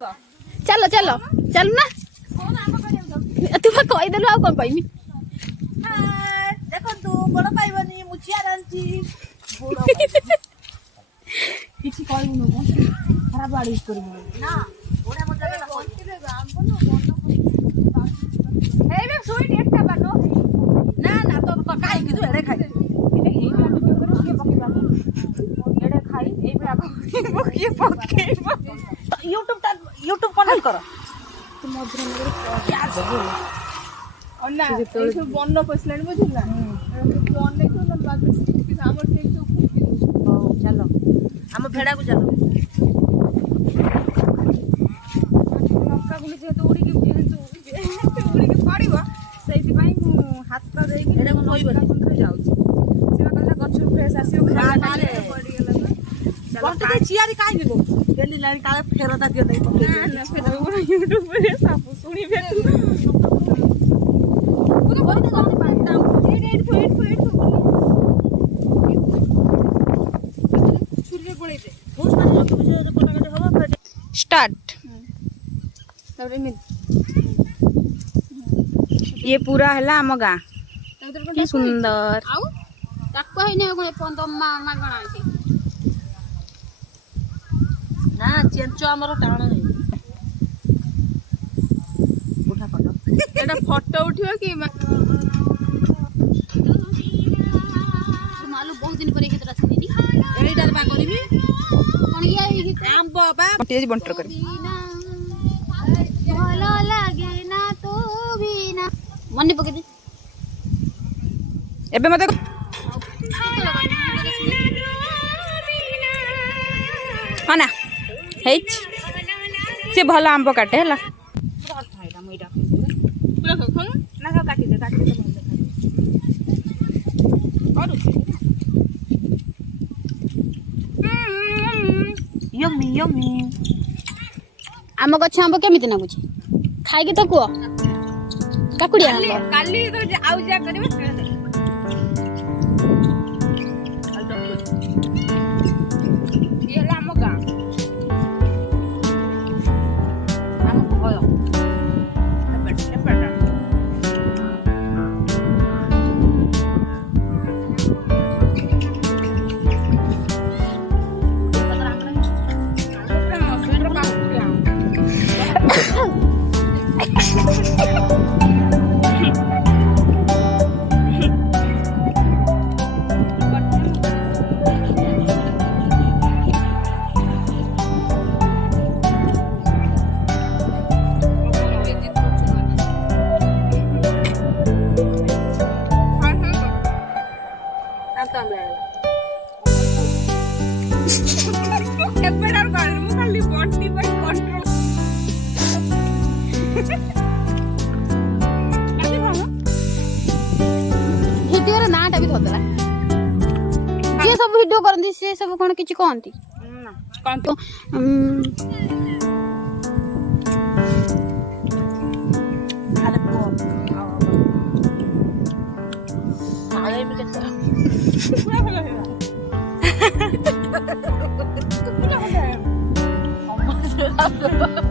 चलो चलो चल ना तू कहीदेलु आ कौन कहमी देखो तू बड़ पाइबनी मुचिया रांची किछि कहबो न खराब बाड़ी करबो ना ओडा मजा ला कोंती रे गाम को न हे बे सुई एकटा बानो ना ना तो काई कि तू एड़े खाई इले हे बे वीडियो करो के पकेबा एड़े खाई ए बे आको के पकेबा यूट्यूब कनेक्ट करो तू मधुर नगर क्या अन्ना ए सब बन्न पसलानी बुझिला तू अनेक न बात से हमर से सब खुशी चलो हम भेड़ा को चलो नक्का गुली जे तो उड़ी के पड़िबो सेति पई मु हाथ पर देई एडा को नई बना कोन जाउ सेवा कहला गछ फ्रेश आसीओ खा रे पड़ी गेला ना कोन ते चियारी काई निबो बेली लानी काले फेरता दियो नहीं पके ना फेर वो यूट्यूब पे सापु सुनी भेटू पूरा भर के गाउँ पानी दाउ एट छुरी पड़े दे बहुत सारे लोग बुझे तो कोना काटे हवा फेट स्टार्ट तबरे में ये पूरा है आम गाँ कि सुंदर आउ ताको हैने कोन पंद मागणा आइते ना चेंचो हमर टाण नहीं उठा फोटो एटा फोटो उठियो कि मालू बहुत दिन परे केतरा छनी एडा बा करबी कोन या ही आम बाबा तेज बंटर कर भलो लागे ना तो भी ना मन्ने पके दे एबे मते हाना हेच से भला आंब काटे हला पूरा खन ना का काटी दे तो भल यम्मी यम्मी आम गछ आंब केमिति नागुची खाइके तो कुओ काकुड़ी आंब काली तो आउ जा करबे से दे ये ला आम गाँ आम भयो भिडियो रे नाटा भी धोदला जे सब वीडियो करंदी से सब कोन किछि कहंती कौन तो खाले को आगे भी केतरा पूरा भलो हेबा पूरा भलो हेबा